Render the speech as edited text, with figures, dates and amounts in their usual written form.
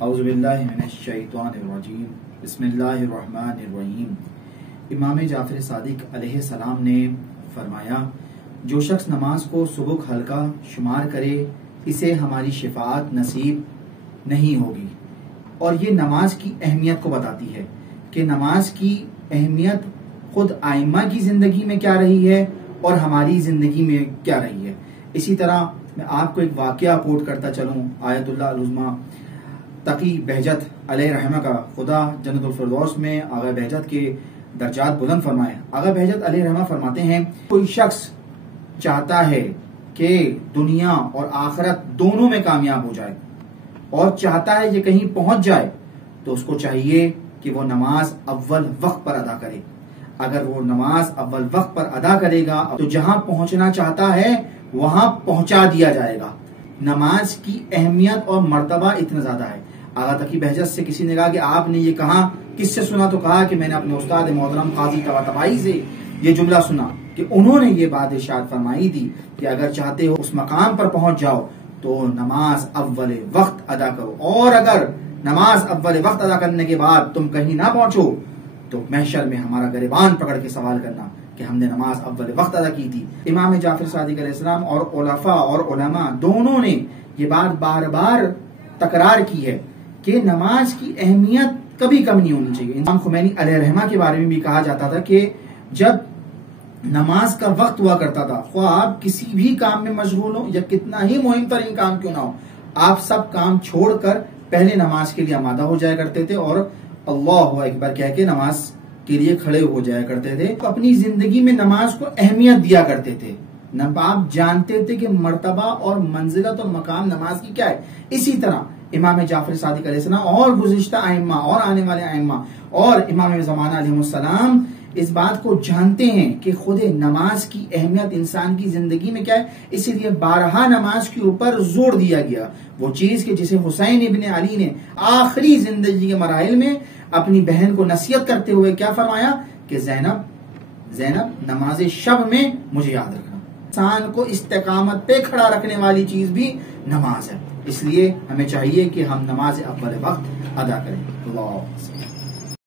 اعوذ باللہ من الشیطان الرجیم بسم اللہ الرحمن الرحیم۔ امام جعفر صادق علیہ السلام نے فرمایا، جو شخص نماز کو سبک ہلکا شمار کرے اسے ہماری شفاعت نصیب نہیں ہوگی۔ اور یہ نماز کی اہمیت کو بتاتی ہے کہ نماز کی اہمیت خود ائمہ کی زندگی میں کیا رہی ہے اور ہماری زندگی میں کیا رہی ہے۔ اسی طرح میں آپ کو ایک واقعہ کوٹ کرتا چلوں، آیت اللہ العظمیٰ تقی بہجت علیہ رحمہ کا، خدا جنت الفردوس میں آغا بہجت کے درجات بلند فرمائے۔ آغا بہجت علیہ رحمہ فرماتے ہیں، کوئی شخص چاہتا ہے کہ دنیا اور آخرت دونوں میں کامیاب ہو جائے اور چاہتا ہے کہ کہیں پہنچ جائے، تو اس کو چاہیے کہ وہ نماز اول وقت پر ادا کرے۔ اگر وہ نماز اول وقت پر ادا کرے گا تو جہاں پہنچنا چاہتا ہے وہاں پہنچا دیا جائے گا۔ نماز کی اہمیت اور مرتبہ اتنا زیادہ ہے۔ آغا تقی بہجت سے کسی نے کہا کہ آپ نے یہ کہا کس سے سنا؟ تو کہا کہ میں نے اپنے استاد محترم قاضی طباطبائی سے یہ جملہ سنا کہ انہوں نے یہ بات ارشاد فرمائی تھی کہ اگر چاہتے ہو اس مقام پر پہنچ جاؤ تو نماز اول وقت ادا کرو، اور اگر نماز اول وقت ادا کرنے کے بعد تم کہیں نہ پہنچو تو محشر میں ہمارا گریبان پکڑ کے سوال کرنا کہ ہم نے نماز اول وقت ادا کی تھی۔ امام جعفر صادق علیہ السلام اور علفاء اور علماء دونوں نے یہ بات بار بار تکرار کی ہے کہ نماز کی اہمیت کبھی کم نہیں ہونی چاہیے۔ امام خمینی علیہ رحمہ کے بارے میں بھی کہا جاتا تھا کہ جب نماز کا وقت ہوا کرتا تھا، خواہ آپ کسی بھی کام میں مشغول ہو یا کتنا ہی مہم ترین کام کیوں نہ ہو، آپ سب کام چھوڑ کر پہلے نماز کے لیے آمادہ ہو جایا کرتے تھے اور اللہ اکبر کہہ کے نماز کے لیے کھڑے ہو جایا کرتے تھے۔ اپنی زندگی میں نماز کو اہمیت دیا کرتے تھے۔ آپ جانتے تھے کہ مرتبہ اور منزلت اور مقام نماز کی کیا ہے۔ اسی طرح امام جعفر صادق علیہ السلام اور گزشتہ ائمہ اور آنے والے ائمہ اور امام زمانہ علیہ السلام اس بات کو جانتے ہیں کہ خود نماز کی اہمیت انسان کی زندگی میں کیا ہے، اسی لیے بارہا نماز کے اوپر زور دیا گیا۔ وہ چیز کہ جسے حسین ابن علی نے آخری زندگی کے مراحل میں اپنی بہن کو نصیحت کرتے ہوئے کیا فرمایا کہ زینب نماز شب میں مجھے یاد رکھنا۔ انسان کو استقامت پہ کھڑا رکھنے والی چیز بھی نماز ہے، اس لیے ہمیں چاہیے کہ ہم نماز اول وقت ادا کریں۔ اللہ